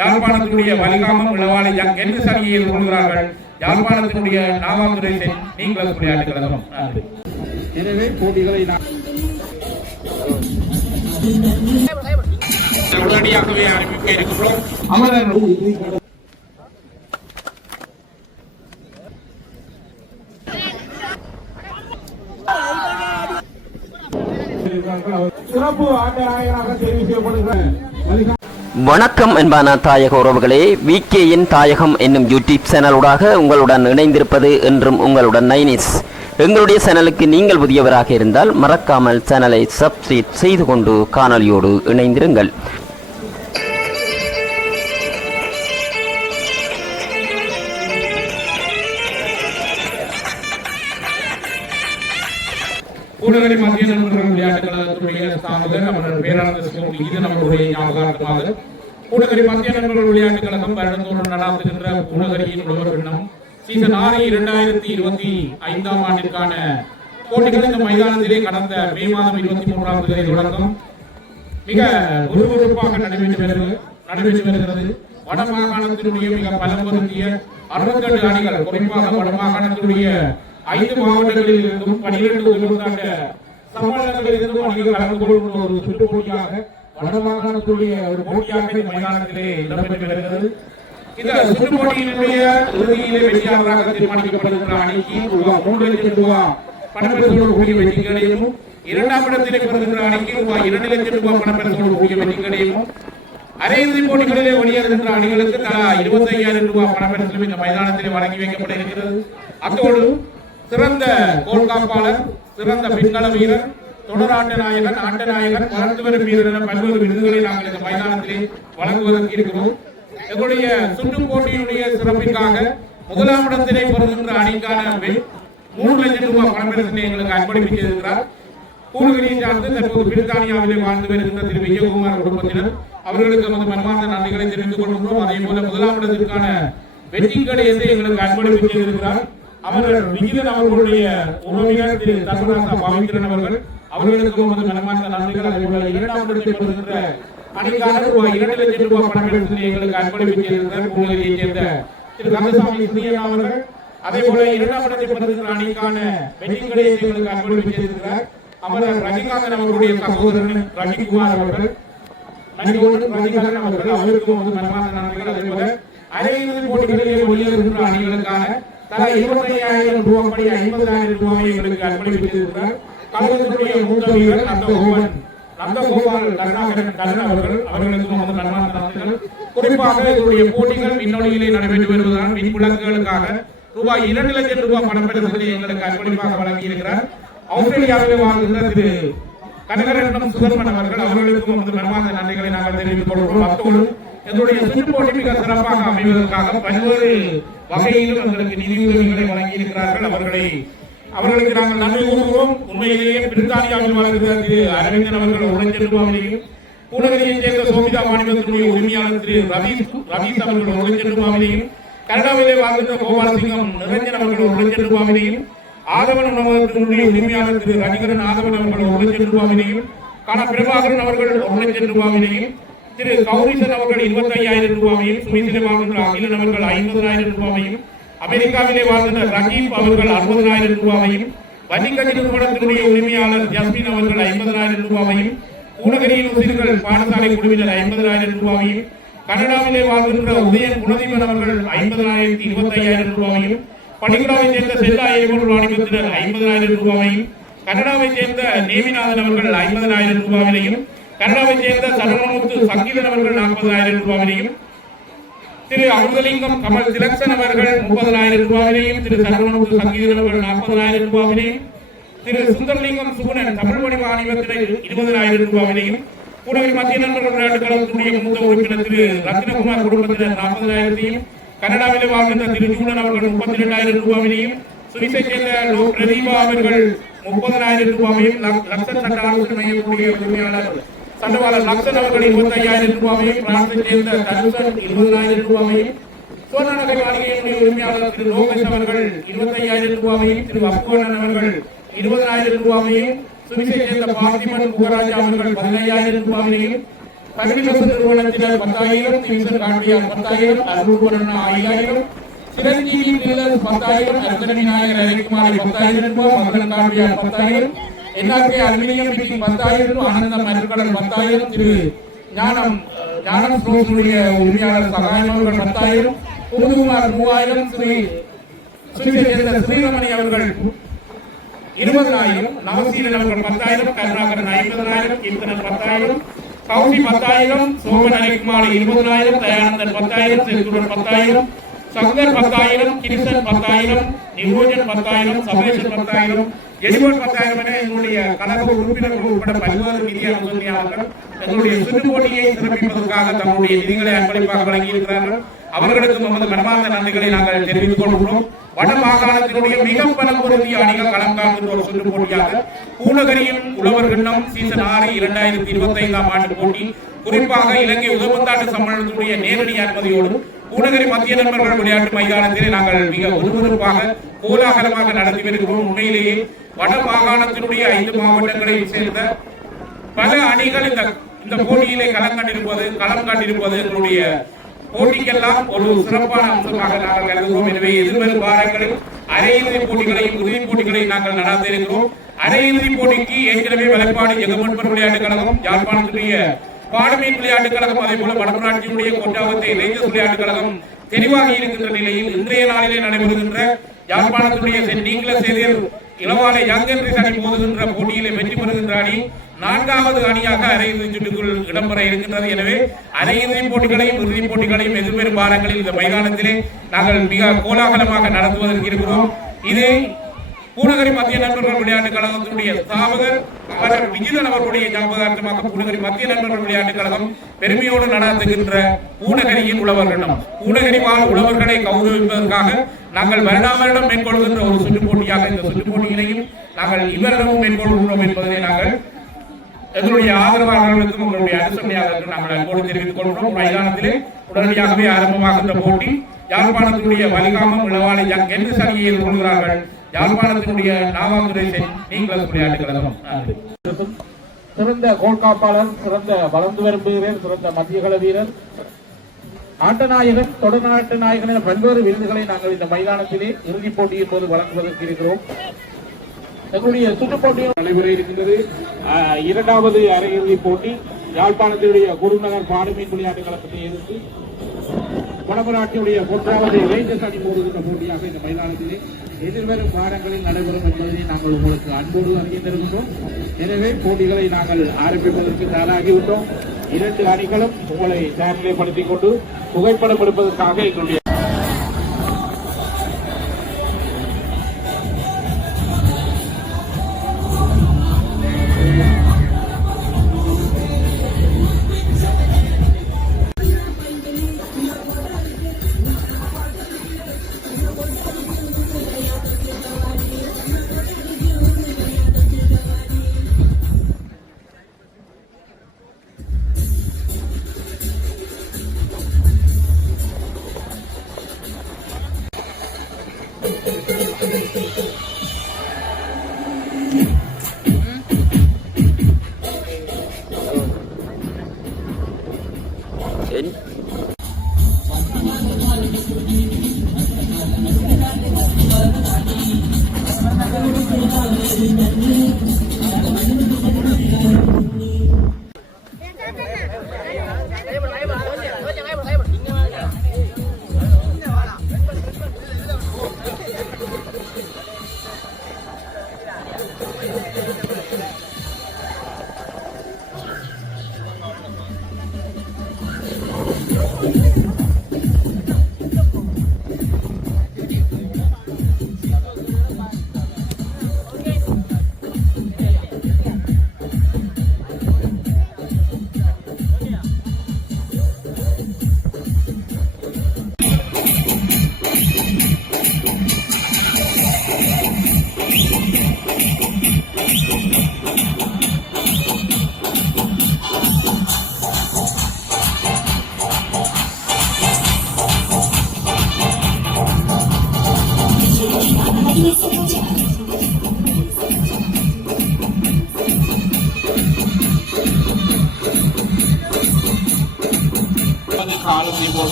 யாழ்ப்பாணத்தினுடைய வலிகாமம் இளவாலை என்று சனியில் கொள்கிறார்கள். யாழ்ப்பாணத்தினுடைய நாவாந்துறை நீங்கள விளையாட்டு கழகம். எனவே போட்டிகளை உடனடியாகவே ஆரம்பிக்க இருக்கிறோம். சிறப்பு ஆட்டநாயகனாக தெரிவு செய்யப்படுகிறார். வணக்கம் அன்பான தாயக உறவுகளே, விகேயின் தாயகம் என்னும் யூடியூப் சேனலுடாக உங்களுடன் இணைந்திருப்பது என்றும் உங்களுடன் நைனிஸ். எங்களுடைய சேனலுக்கு நீங்கள் புதியவராக இருந்தால் மறக்காமல் சேனலை சப்ஸ்கிரைப் செய்து கொண்டு காணொலியோடு இணைந்திருங்கள். கூடகரை மத்திய நண்பர்கள் விளையாட்டு கழகத்துடைய ஸ்தாபகர் அவர்கள் பேரானந்த சிவம் இது நம்மளுடைய ஞாபகார்த்தமாக கூடகரை மத்திய நண்பர்கள் விளையாட்டு கழகம் வருடந்தோறும் நடாத்துகின்ற கூடகரியின் உழவர் சீசன் 6 2025 ஆண்டிற்கான போட்டிகள் இந்த மைதானத்திலே கடந்த மே மாதம் 23ஆம் தேதி தொடக்கம் மிக விறுவிறுப்பாக நடைபெற்று வருகிறது. வடமாகாணத்தினுடைய மிக பலம் பொருந்திய 68 அணிகள், குறிப்பாக வடமாகாணத்தினுடைய 5 மாவட்டங்களில் இருந்தும் 12 உயர்ந்தாண்ட சம்மேளனங்களில் இருந்தும் அணிகள் கலந்து கொள்கின்ற ஒரு சுற்று போட்டியாக வடமாகாணத்துடைய ஒரு போட்டியாக மைதானத்திலே இடம்பெற்று வருகிறது. இந்த சுற்று போட்டியினுடைய இறுதியிலே வெற்றியாளராக தீர்மானிக்கப்படுகின்ற அணிக்கு ரூபாய் 3 லட்சம் பணப்பரிசோடு கூடிய வெற்றிகளையும், இரண்டாம் இடத்திலே பெறுகின்ற அணிக்கு ரூபாய் 2 லட்சம் பணப்பரிசோடு கூடிய வெற்றிகளையும், அரையிறுதி போட்டிகளிலே வெளியேறுகின்ற அணிகளுக்கு தலா 25,000 பணப்பரிசு இந்த மைதானத்திலே வழங்கி வைக்கப்பட இருக்கிறது. அத்தோடு சிறந்த கோல் காப்பாளர், சிறந்த பின்கள வீரர், தொடர் ஆட்ட நாயகன், வளர்ந்து வரும் வீரர் என பல்வேறு விருதுகளை நாங்கள் இந்த மைதானத்திலே வழங்குவதற்கு இருக்கிறோம். எங்களுடைய சுற்று போட்டியினுடைய சிறப்பிற்காக முதலாம் இடத்திலே பெறுகின்ற அணிக்கான 3 லட்சம் பணப்பரிசினை எங்களுக்கு அர்ப்பணிப்பித்திருக்கிறார். கூடுதலை சார்ந்து தற்போது பிரித்தானியாவிலே வாழ்ந்து வருகின்ற திரு விஜயகுமார் குடும்பத்தினர் அவர்களுக்கு நமது மனமார்ந்த நன்றிகளை தெரிவித்துக் கொள்கின்றோம். அதே போல முதலாம் இடத்திற்கான வெற்றி கடையத்தை எங்களுக்கு அர்ப்பணிப்பித்திருக்கிறார். அவர்கள் விஜயன் அவர்களுடைய உறவினர் திரு தர்மராசா பவித்ரன் அவர்களுக்கும் நமது மனமார்ந்த நன்றிகள். அதே போல இரண்டாம் இடத்தை பெறுகின்ற அணிக்கான ரூபாய் 2 லட்சம் பணப்பரிசினை எங்களுக்கு அர்ப்பணிப்பித்திருக்கிறார். கூடுதலையைச் சேர்ந்த திரு கந்தசாமி ஸ்ரீயன் அவர்கள். அதே போல இரண்டாம் இடத்தை பெறுகின்ற அணிக்கான வெற்றி கடையத்தை எங்களுக்கு அர்ப்பணிப்பித்திருக்கிறார். அமரர் ரஜிகாந்தன் அவர்களுடைய சகோதரன் ரஜிகுமார் அவர்கள், அவருக்கும் மனமார்ந்த நன்றிகள். அதே போல அரையிறுதி போட்டிகளிலே வெளியேறுகின்ற அணிகளுக்கான தலா 25,000 ரூபாய் 50,000 ரூபாயை எங்களுக்கு அர்ப்பணிப்பித்திருக்கிறார். கழகத்தினுடைய மூத்த வீரர் நந்தகோபால் கருணாகரன் அவர்களுக்கும் மனமார்ந்த நன்றிகள். குறிப்பாக இதனுடைய போட்டிகள் விண்ணொலியிலே நடைபெற்று வருவதால் மின் விளக்குகளுக்காக ரூபாய் 2 லட்சம் பணப்பரிசினை எங்களுக்கு அர்ப்பணிப்பாக வழங்கியிருக்கிறார். ஆஸ்திரேலியாவிலே வாழ்கின்ற திரு கனகரட்னம் சுதர்மன் அவர்களுக்கும் மனமார்ந்த நன்றிகளை நாங்கள் தெரிவித்துக் கொள்கிறோம். அத்தோடு எங்களுடைய சுற்று போட்டி மிக சிறப்பாக அமைவதற்காக பல்வேறு வகையிலும் எங்களுக்கு நிதியுதவிகளை வழங்கியிருக்கிறார்கள். அவர்களுக்கு நாங்கள் நன்றி கூறுகிறோம். உண்மையிலேயே பிரித்தானியாவில் வாழ்கிற திரு அரவிந்தன் அவர்கள் 1 லட்சம் ரூபாயையும், கூடகரியைச் சேர்ந்த சோபிதா மாநிலத்தினுடைய உரிமையாளர் திரு ரவீஸ் அவர்கள் 1 லட்சம் ரூபாயையும், கனடாவிலே வாழ்கின்ற கோபாலசிங்கம் நிரஞ்சன் அவர்கள் 1 லட்சம் ரூபாயையும், ஆதவன் உணவகத்தினுடைய உரிமையாளர் திரு ரணிகரன் ஆதவன் அவர்கள் 1 லட்சம் ரூபாயையும், கண பிரபாகரன் அவர்கள் 1 லட்சம் ரூபாயையும், திரு கௌரிசன் அவர்கள் 25,000 ரூபாயையும், சுவிசிலே வாழ்கின்ற அகிலன் அவர்கள் 50,000 ரூபாயையும், அமெரிக்காவிலே வாழ்கின்ற ரகீப் அவர்கள் 60,000 ரூபாயையும், வன்னிக்கட்சி நிறுவனத்தினுடைய உரிமையாளர் ஜஸ்மின் அவர்கள் 50,000 ரூபாயையும், கூடகரியின் உசிர்கள் பாடசாலை குழுவினர் 50,000 ரூபாயையும், கனடாவிலே வாழ்கின்ற உதயன் குணதீபன் அவர்கள் 25,000 ரூபாயையும், பணிக்குடாவைச் சேர்ந்த செல்லா ஏவல் வாணிபத்தினர் 50,000 ரூபாயையும், கனடாவைச் சேர்ந்த நேமிநாதன் அவர்கள் 50,000 ரூபாயையும், கனடாவைச் சேர்ந்த சரவணமுத்து சங்கீதன் அவர்கள் 40,000 ரூபாயையும், திரு அமுதலிங்கம் கமல் திலக்ஷன் அவர்கள் 30,000 ரூபாயையும், திரு சரவணமுத்து சங்கீதன் அவர்கள் 40,000 ரூபாயையும், திரு சுந்தரலிங்கம் சுகுணன் தமிழ்மொழி மாநிலத்தினர் 20,000 ரூபாயையும், கூடகரை மத்திய நண்பர்கள் விளையாட்டு கழகத்தினுடைய மூத்த உறுப்பினர் திரு ரத்னகுமார் குடும்பத்தினர் 40,000, கனடாவிலே வாழ்கின்ற திரு ஜூனன் அவர்கள் 32,000 ரூபாயையும், சுவிஸை சேர்ந்த பிரதீபா அவர்கள் 30,000 ரூபாயையும், லக்ஷன் சட்ட ஆலோசனை மையக்கூடிய உரிமையாளர் சண்டவாளர் லக்ஷன் அவர்கள் 25,000 ரூபாயையும், பிரான்சை சேர்ந்த தனுசன் 20,000 ரூபாயையும், சோழநகை மாளிகையினுடைய உரிமையாளர் திரு லோகேஷ் அவர்கள் 25,000 ரூபாயையும், திரு அப்புவண்ணன் அவர்கள் 20,000 ரூபாயையும், சுவிஸை சேர்ந்த பார்த்திமன் புகராஜா அவர்கள் 15,000 ரூபாயையும், பரிணிபச நிறுவனத்தினர் 10,000, தீம்சன் காண்டியார் 10,000, அருள்வரண்ணா 5,000, சிரஞ்சீவி டீலர்ஸ் 10,000, அர்த்தனி நாயர் அரைக்குமாரி 10,000 ரூபாய், மகன் காண்டியார் 10,000, என்ஆர்கே அலுமினியம் பிக்கிங் 10,000, ஆனந்தம் அருட்கடல் 10,000, திரு ஞானம் ஸ்டோர்ஸுடைய உரிமையாளர் சகாயம் அவர்கள் 10,000, புதுகுமார் 3,000, ஸ்ரீரமணி அவர்கள் 20,000, நவசீலன் அவர்கள் 10,000, கருணாகரன் 50,000, கீர்த்தனன் 10,000, கௌசி 10,000, சோமன் அலைக்குமார் 20,000, தயானந்தன் 10,000, செல்குடன் 10,000, சங்கர் 10,000, கிருஷ்ணன் 10,000, நிரோஜன் 10,000, சபேஷன் 10,000, எலிவன் 10,000 என எங்களுடைய கழக உறுப்பினர்கள் உட்பட பல்வேறு மீடியா முதலியாளர்கள் எங்களுடைய சுற்றுப்போட்டியை சிறப்பிப்பதற்காக தங்களுடைய நிதிகளை அன்பளிப்பாக வழங்கியிருக்கிறார்கள். அவர்களுக்கு நமது மனமார்ந்த நன்றிகளை நாங்கள் தெரிவித்துக் கொள்கிறோம். வட மாகாணத்தினுடைய மிக பலம் பொருந்திய அணிகள் களம் காண்கின்ற ஒரு சுற்று போட்டியாக பூநகரியின் உழவர் கிண்ணம் சீசன் 6 2025ஆம் ஆண்டு போட்டி குறிப்பாக இலங்கை உதவந்தாண்டு சம்மேளனத்தினுடைய நேரடி அனுமதியோடு பூநகரி மத்திய நண்பர்கள் விளையாட்டு மைதானத்திலே நாங்கள் மிக விறுவிறுப்பாக கோலாகலமாக நடத்தி வருகிறோம். உண்மையிலேயே வட மாகாணத்தினுடைய 5 மாவட்டங்களையும் சேர்ந்த பல அணிகள் இந்த போட்டியிலே களம் கண்டிருப்பது எங்களுடைய போட்டிக்கெல்லாம் ஒரு சிறப்பான அம்சமாக நாங்கள் கருதுகிறோம். எனவே எதிர்வரும் வாரங்களில் அரையிறுதி போட்டிகளையும் இறுதிப் போட்டிகளையும் நாங்கள் நடத்த இருக்கிறோம். அரையிறுதி போட்டிக்கு ஏற்கனவே வலைப்பாடு ஜெகமன்பர் விளையாட்டுக் கழகம், யாழ்ப்பாணத்துடைய பாடமீன் விளையாட்டுக் கழகம், அதே போல வடமராட்சியினுடைய கோட்டாவத்தை ரேஞ்சர்ஸ் விளையாட்டுக் கழகம் தெளிவாக இருக்கின்ற நிலையில் இன்றைய நாளிலே நடைபெறுகின்ற யாழ்ப்பாணத்துடைய சென்ட் நீங்கிலஸ் சேவியர் இளவாலை யங் என்ட்ரிஸ் அணி மோதுகின்ற போட்டியிலே வெற்றி பெறுகின்ற அணி 4வது அணியாக அரையிறுதி சுற்றுக்குள் இடம்பெற இருக்கின்றது. எனவே அரையிறுதி போட்டிகளையும் இறுதிப் போட்டிகளையும் எதிர்வரும் வாரங்களில் இந்த மைதானத்திலே நாங்கள் மிக கோலாகலமாக நடத்துவதற்கு இருக்கிறோம். இது பூநகரி மத்திய நண்பர்கள் விளையாட்டுக் கழகத்தினுடைய ஸ்தாபகர் விஜயன் அவர்களுடைய ஞாபகார்த்தமாக பூநகரி மத்திய நண்பர்கள் விளையாட்டுக் கழகம் பெருமையோடு நடத்துகின்ற பூநகரியின் உழவர்களிடம் பூநகரி வாழ் உழவர்களை கௌரவிப்பதற்காக நாங்கள் வருடாவரிடம் மேற்கொள்கின்ற ஒரு சுற்றுப் போட்டியாக இந்த சுற்றுப் போட்டியிலையும் நாங்கள் இவரிடமும் மேற்கொள்கிறோம் என்பதை நாங்கள் எங்களுடைய ஆதரவாளர்களுக்கும் உங்களுடைய அனுசரணையாளர்களுக்கு நாங்கள் அன்போடு தெரிவித்துக் கொள்கிறோம். மைதானத்திலே உடனடியாகவே ஆரம்பமாகின்ற போட்டி யாழ்ப்பாணத்தினுடைய வலிகாமம் இளவாலை யங் என்ட்ரிஸ் அணியை எதிர்கொள்கிறார்கள். யாழ்ப்பாணத்தினுடைய நாவாந்துறை சென்ட் நீங்கிலஸ் விளையாட்டுக் கழகம். சிறந்த கோல்காப்பாளர், சிறந்த வளர்ந்து வரும் வீரர், சிறந்த மத்தியகள வீரர், ஆட்டநாயகன், தொடர்நாட்டு நாயகன் என பல்வேறு விருதுகளை நாங்கள் இந்த மைதானத்திலே இறுதிப் போட்டியின் போது வழங்குவதற்கு இருக்கிறோம். எங்களுடைய சுற்றுப் போட்டியும் நடைபெற இருக்கின்றது. 2வது அரையிறுதிப் போட்டி யாழ்ப்பாணத்தினுடைய குருநகர் பாடுமீன் விளையாட்டுக் கழகத்தை எதிர்த்து வடமராட்சியுடைய பொற்றாவது ரேஞ்சர்ஸ் அணி மோதுகின்ற போட்டியாக இந்த மைதானத்திலே எதிர்வரும் வாரங்களில் நடைபெறும் என்பதை நாங்கள் உங்களுக்கு அன்போடு அறிந்திருக்கின்றோம். எனவே போட்டிகளை நாங்கள் ஆரம்பிப்பதற்கு தயாராகிவிட்டோம். 2 அணிகளும் உங்களை தயார்நிலைப்படுத்திக் கொண்டு புகைப்படம் எடுப்பதற்காக எங்களுடைய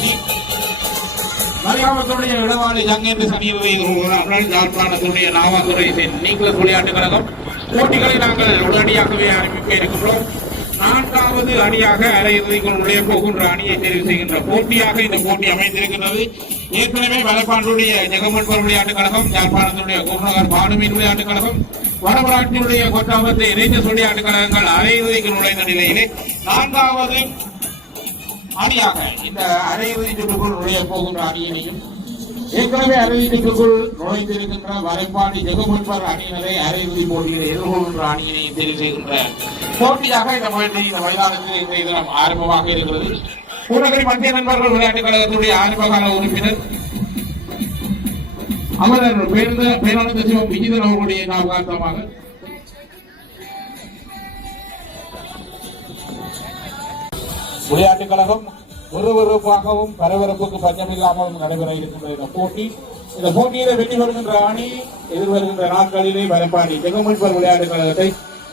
போட்டி. மலையாளத்துடைய இடவாளி ஜங்கேந்திர சனியர்கள் யாழ்ப்பாணத்துடைய நாவாதுரை நீங்கள விளையாட்டுக் கழகம் போட்டிகளை நாங்கள் உடனடியாகவே ஆரம்பிக்க இருக்கின்றோம். 4வது அணியாக அரையிறுதிக்குள் நுழைய போகின்ற அணியை தெரிவு செய்கின்ற போட்டியாக இந்த போட்டி அமைந்திருக்கின்றது. ஏற்கனவே வடபாண்டுடைய ஜெகமன்பர் விளையாட்டுக் கழகம், யாழ்ப்பாணத்துடைய குருநகர் பானுமீன் விளையாட்டுக் கழகம், வடபராட்சியுடைய கொட்டாபத்தை ரேஞ்சர்ஸ் விளையாட்டுக் கழகங்கள் அரையிறுதிக்கு நுழைந்த நிலையிலே 4வது அணியாக இந்த அரையிறுதி சுற்றுக்குள் நுழைய போகின்ற அணியினையும் ஏற்கனவே அரையிறுதிக்குள் நுழைந்திருக்கின்ற வரைப்பாடி ஜெகமன்பர் அணியினரை அரையிறுதி போட்டியில் எதிர்கொள்கின்ற அணியினையும் தெரிவு செய்கின்ற போட்டியாக இந்த மைதானத்தில் இன்றைய தினம் ஆரம்பமாக இருக்கிறது. பூநகரி மத்திய நண்பர்கள் விளையாட்டுக் கழகத்துடைய ஆரம்பகால உறுப்பினர் அமரர் பேரானந்த சிவம் விஜிதன் அவர்களுடைய ஞாபகார்த்தமாக விளையாட்டுக் கழகம் விறுவிறுப்பாகவும் பரபரப்புக்கு பஞ்சமில்லாமலும் நடைபெற இருக்கின்ற இந்த போட்டி. இந்த போட்டியில வெற்றி பெறுகின்ற அணி எதிர்வருகின்ற நாட்களிலே வரைப்பாடி ஜெகமன்பர் விளையாட்டுக் கழகத்தை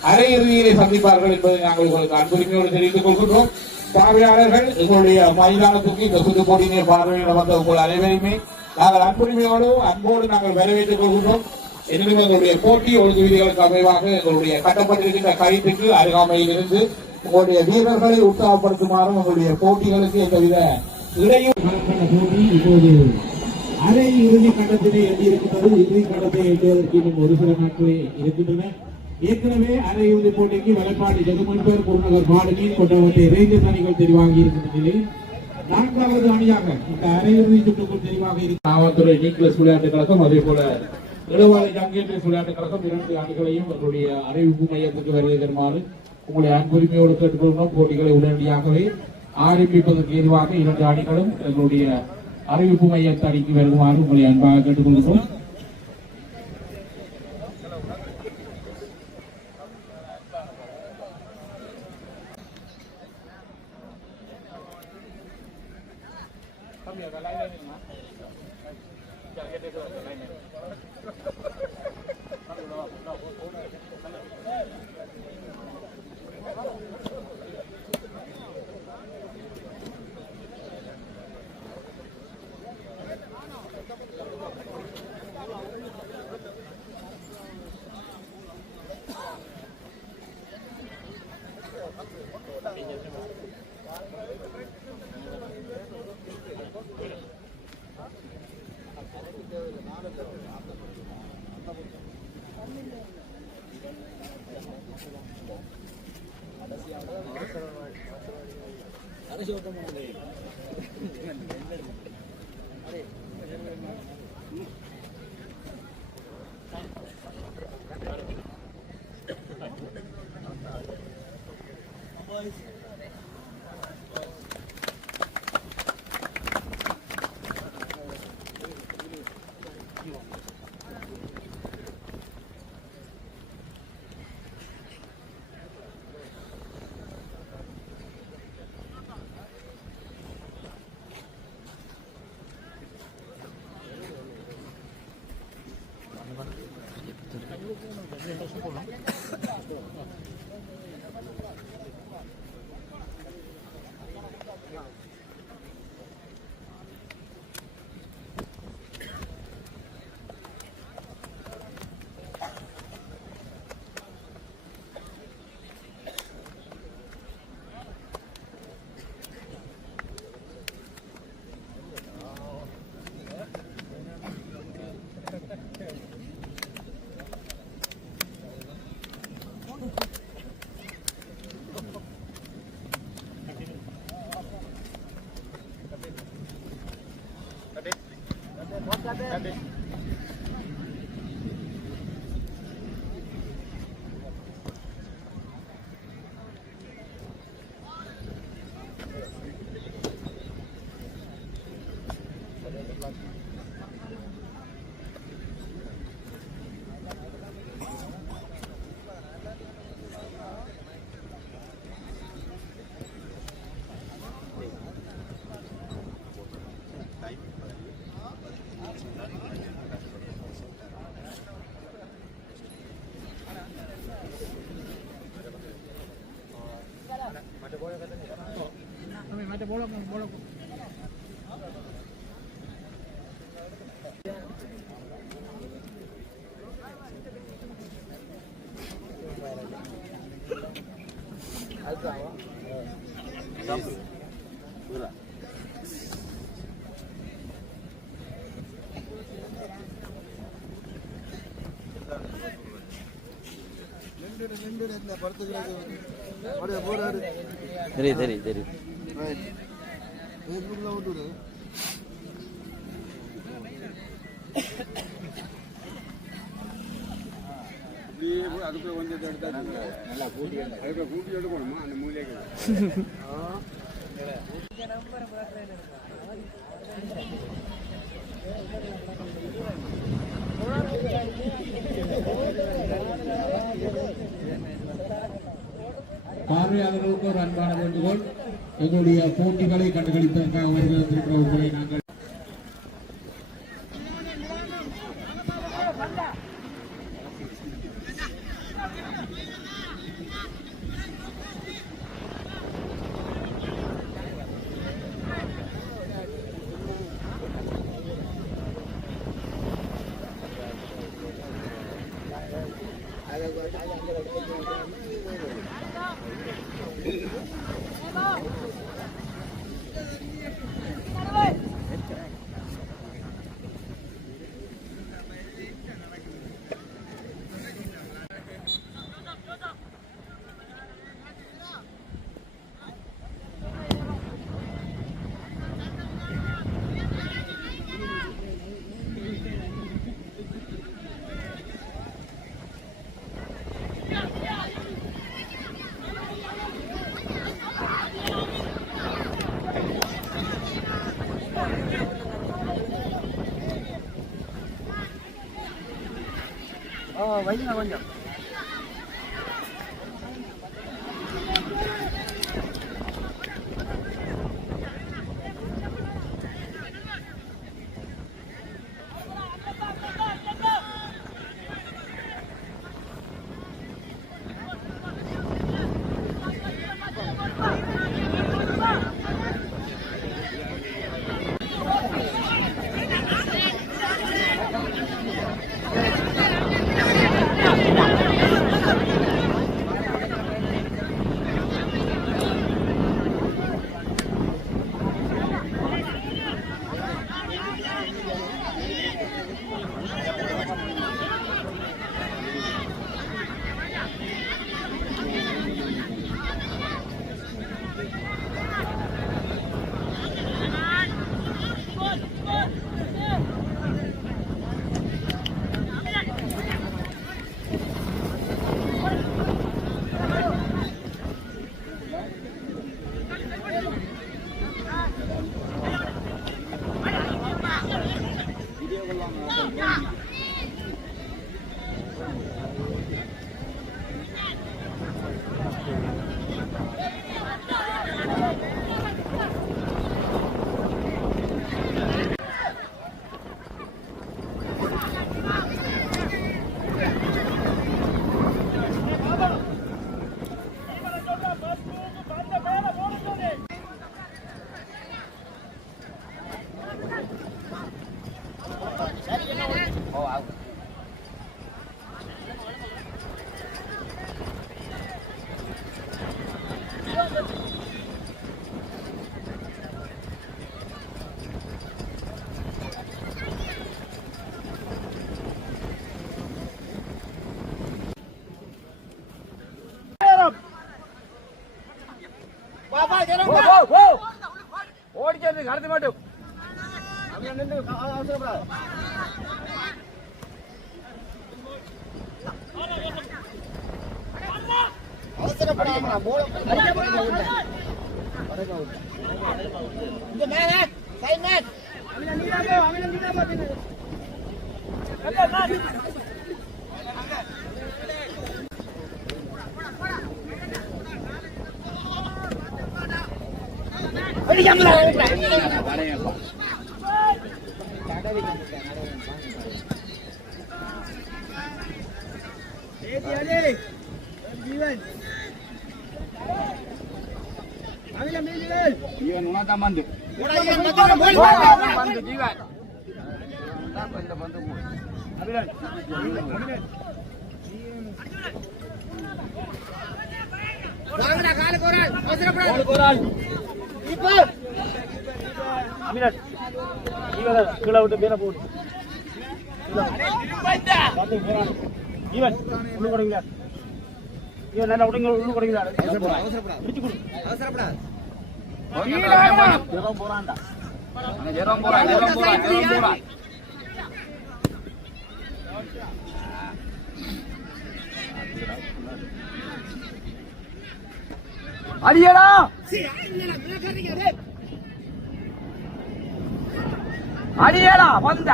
அரையிறுதியிலே சந்திப்பார்கள் என்பதை நாங்கள் உங்களுக்கு அன்புரிமையோடு தெரிவித்துக் கொள்கின்றோம். பார்வையாளர்கள் எங்களுடைய மைதானத்துக்கு இந்த சுற்று போட்டியினை பார்வையிட வந்த உங்கள் அனைவருமே நாங்கள் அன்போடு நாங்கள் வரவேற்றுக் கொள்கின்றோம். எனினும் எங்களுடைய போட்டி ஒழுங்கு விதிகளுக்கு அமைவாக எங்களுடைய கட்டப்பட்டிருக்கின்ற கைத்துக்கு அருகாமையில் இருந்து உங்களுடைய வீரர்களை உற்சாகப்படுத்துமாறும் உங்களுடைய போட்டிகளுக்கு எந்தவித இடையூறு போட்டி இப்போது அரை இறுதி கட்டத்திலே எட்டியிருக்கின்றது. இறுதி கட்டத்தை எட்டுவதற்கு இன்னும் ஒரு சில நாட்களே இருக்கின்றன. ஏற்கனவே அரை இறுதி போட்டிக்கு வலைப்பாடி ஜெகமன்பர் குருநகர் பாடலின் கொண்டவற்றை ரேஞ்சர்ஸ் அணிகள் தெரிவாகி இருக்கின்ற நிலையில் 4வது அணியாக இந்த அரையிறுதி சுற்றுக்குள் தெரிவாக இருக்கிற காவல்துறை நீக்லஸ் விளையாட்டுக் கழகம், அதே போல இடவாளி ஜங்கேந்திர விளையாட்டுக் கழகம் 2 அணிகளையும் எங்களுடைய அறிவிப்பு மையத்துக்கு வருகை தருமாறு உங்களுடைய அன்புரிமையோடு கேட்டுக்கொள்கிறோம். போட்டிகளை உடனடியாகவே ஆரம்பிப்பதற்கு ஏதுவாக 2 அணிகளும் எங்களுடைய அறிவிப்பு மையத்தை அணிக்கு வருமாறு உங்களை அன்பாக கேட்டுக்கொள்கிறோம். சரி அதுக்கு கொஞ்சம் நல்லா கூட்டி எடுக்கணுமா அந்த மூலைக்கு பார்வையாளர்களுக்கு ஒரு அன்பான வேண்டுகோள், எங்களுடைய போட்டிகளை கண்டுகளிப்பதற்காக வருகின்ற உங்களை நாங்கள் வைங்க கொஞ்சம் ஓடிச்சது கடத்த மாட்டோம் கீழே விட்டு பேர போடு ஈவன் உள்ள போடுங்க நல்லா உடங்க உள்ள குடிக்கிறாரு அடியடா அடியடா வந்த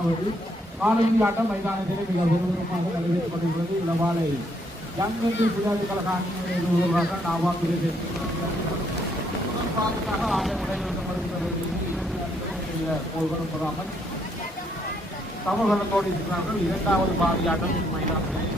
3வது காலையில் ஆட்டம் மைதானத்திலே மிக விறுவிறுப்பாக நடைபெற்றுக் கொண்டிருக்கிறது. இளவாலை யங் என்று விளையாட்டு கழக அணியினராக நாவாம் போல்வரும் பெறாமல் சமூகத்தோடு இருக்கிறார்கள். 2வது பாதியாட்டம் மைதானத்தில்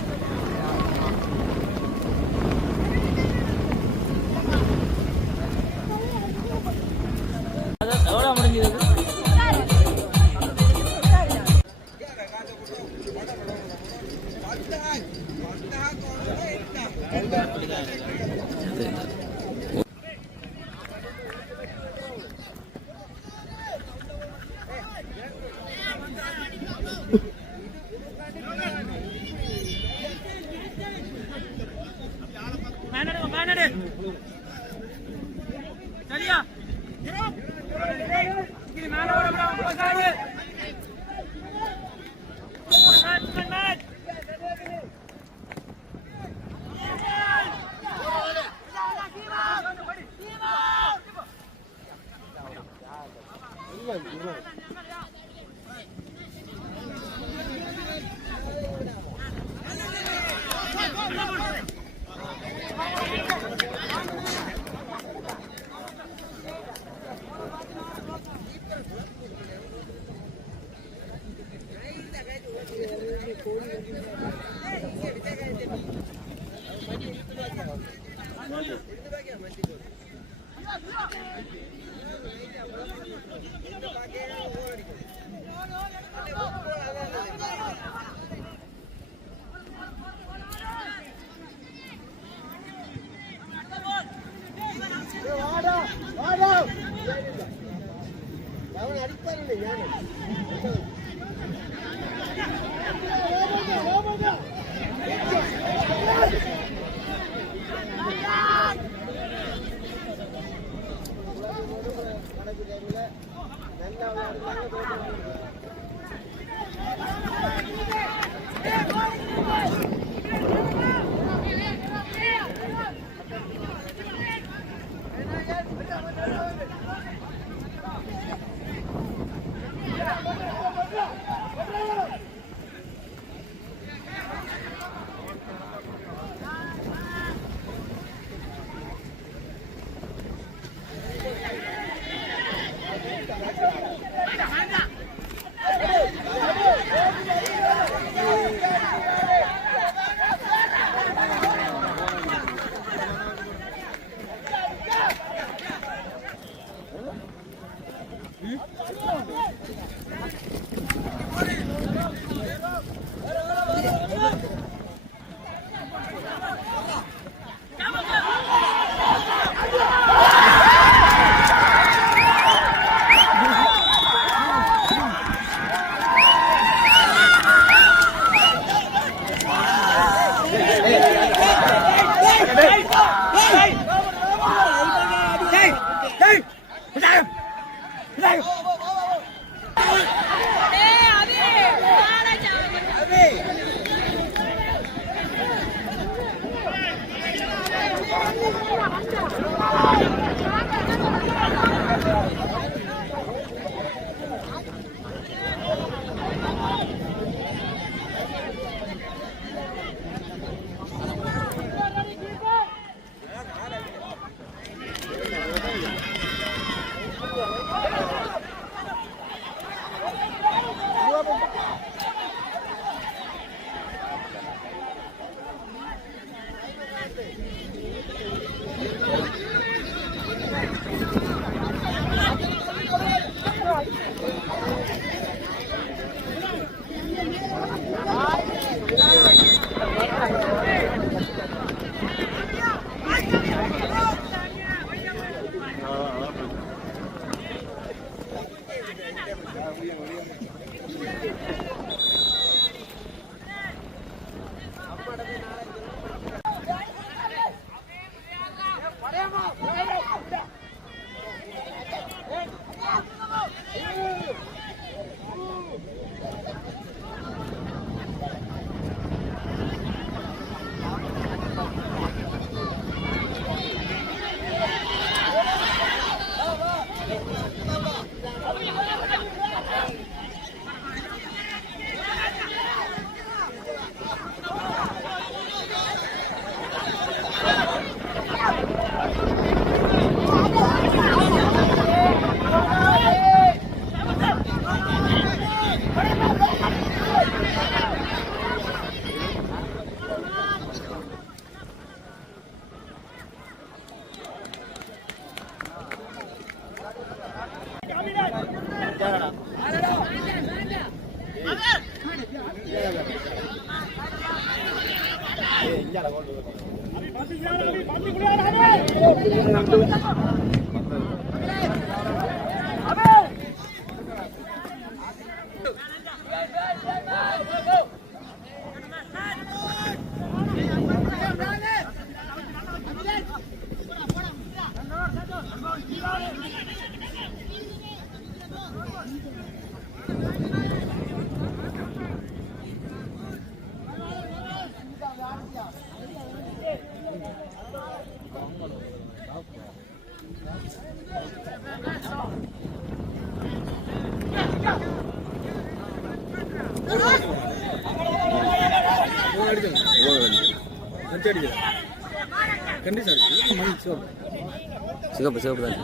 சிவப்பு சிவப்பு தான்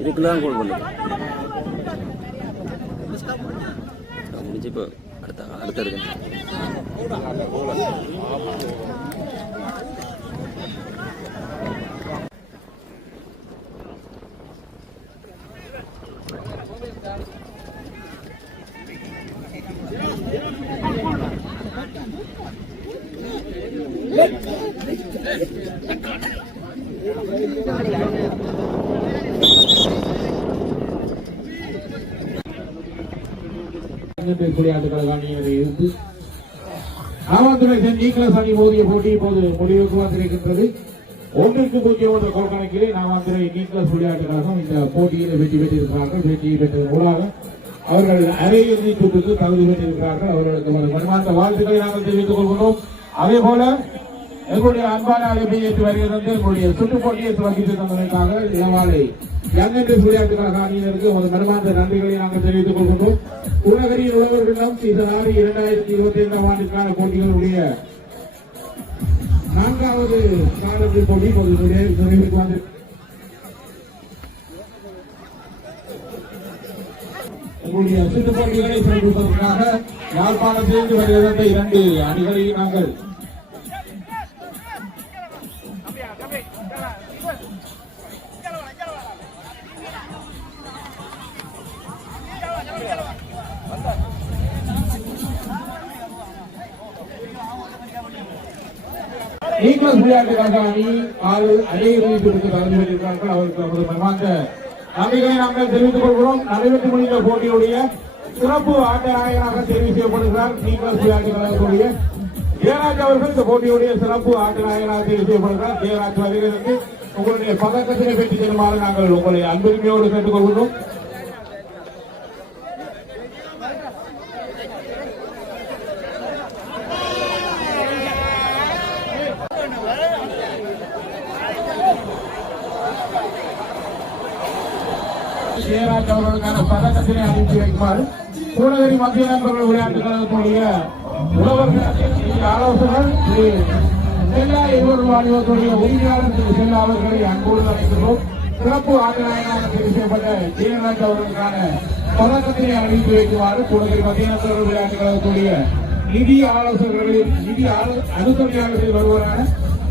இதுக்குள்ள தான் கோல் பண்ணுது முடிஞ்சு இப்போ அடுத்த இருக்கு விளையாட்டுகள் அணியினரை இருந்து நாமத்துறை நீக்கலஸ் அணி மோதிய போட்டி இப்போது முடிவுக்கு வந்திருக்கின்றது. 1-0 என்ற கோல் கணக்கிலே நாமத்துறை நீக்கலஸ் விளையாட்டு கழகம் இந்த போட்டியில் வெற்றி பெற்றிருக்கிறார்கள். வெற்றி பெற்றது மூலமாக அவர்கள் அரையிறுதி சுற்றுக்கு தகுதி பெற்றிருக்கிறார்கள். அவர்களுக்கு மனமார்ந்த வாழ்த்துக்களை நாங்கள் தெரிவித்துக் கொள்கிறோம். அதே போல எங்களுடைய அன்பான அழைப்பை ஏற்று வருகிறது எங்களுடைய சுற்றுப் போட்டியை சிறப்பித்து தந்ததற்காக இளவாலை யங்கன்ஸ் விளையாட்டு கழக அணியினருக்கு ஒரு மனமார்ந்த நன்றிகளை நாங்கள் தெரிவித்துக் கொள்கின்றோம். உலகரின் உழவர்களிடம் சீசன் 6 2025 ஆண்டுக்கான போட்டிகளுடைய 4வது காலத்தில் போட்டி நிறைவுக்கு வந்து உங்களுடைய சுற்றுப் போட்டிகளை சிறப்பிப்பதற்காக யாழ்ப்பாணத்திலிருந்து வருகின்ற 2 அணிகளை நாங்கள் நீக்கலஸ் விளையாட்டு கழக அணி அரையிறுதிக்கு தகுதி பெற்றிருக்கிறார்கள். அவருக்கு நமது மனமார்ந்த நன்றிகளை நாங்கள் தெரிவித்துக் கொள்கிறோம். நடைபெற்று முடிந்த போட்டியுடைய சிறப்பு ஆட்ட நாயகனாக தெரிவு செய்யப்படுகிறார். நீக்கலஸ் விளையாட்டு கழகத்துடைய ஜெயராஜ் அவர்கள் இந்த போட்டியுடைய சிறப்பு ஆட்ட நாயகனாக தெரிவு செய்யப்படுகிறார். ஜெயராஜ் வருகிறது உங்களுடைய பதக்கத்தினை பெற்றுத் தருமாறு நாங்கள் உங்களை அன்புரிமையோடு கேட்டுக் கொள்கிறோம். ஜெயராஜ் அவர்களுக்கான பதக்கத்தினை அனுப்பி வைக்குமாறு சூழகரி மத்திய நண்பர்கள் விளையாட்டு கழகத்துடைய உழவர்கள் ஆலோசகர் செல்லா இருவருடைய உரிமையாளர் திரு செல்லா அவர்களை அன்போடு அழைக்கிறோம். சிறப்பு ஆட்டநாயகனாக தெரிவு செய்யப்பட்ட ஜெயராஜ் அவர்களுக்கான பதக்கத்தினை அனுப்பி வைக்குமாறு சூழகரி மத்திய நண்பர்கள் விளையாட்டு கழகத்துடைய நிதி ஆலோசகர்களில் நிதி அனுசரணையாளர்களில் வருவரான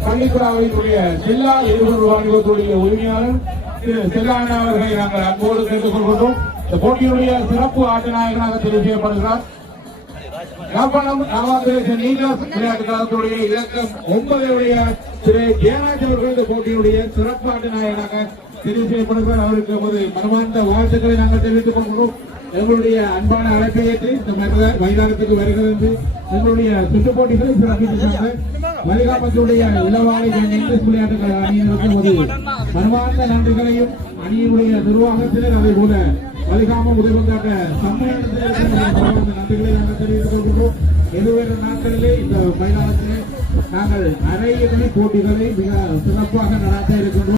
பள்ளிக்குடாவினுடைய செல்லா இருவருடைய உரிமையாளர் செல்லான அவர்களை நாங்கள் அன்போடு கேட்டுக் கொள்கின்றோம். இந்த போட்டியுடைய சிறப்பு ஆட்ட நாயகனாக தெரிவு செய்யப்படுகிறார். யாழ்ப்பாணம் நீக்கலஸ் விளையாட்டு கழகத்துடைய இலக்கம் 9 திரு ஜெயராஜ் அவர்கள் இந்த போட்டியுடைய சிறப்பு ஆட்ட நாயகனாக தெரிவு செய்யப்படுகிறார். அவருக்கு ஒரு மனமார்ந்த வாழ்த்துக்களை நாங்கள் தெரிவித்துக் கொள்கிறோம். எங்களுடைய அன்பான அழைப்பை ஏற்று இந்த மைதானத்துக்கு வருகிறது எங்களுடைய சுற்றுப் போட்டிகளை சிறப்பித்திருக்காங்க. வலிகாமத்துடைய இளவாலை விளையாட்டு அணியினருக்கு ஒரு மனமார்ந்த நன்றிகளையும் அணியினுடைய நிர்வாகத்தினர் அதே போல வலிகாம உதவிக்காட்ட சம்மேளனத்தில் நன்றிகளை நாங்கள் தெரிவித்துக் கொள்கிறோம். எதுவேறு நாட்களிலே இந்த மைதானத்திலே நாங்கள் அரையிறுதி போட்டிகளை மிக சிறப்பாக நடத்த இருக்கின்றோம்.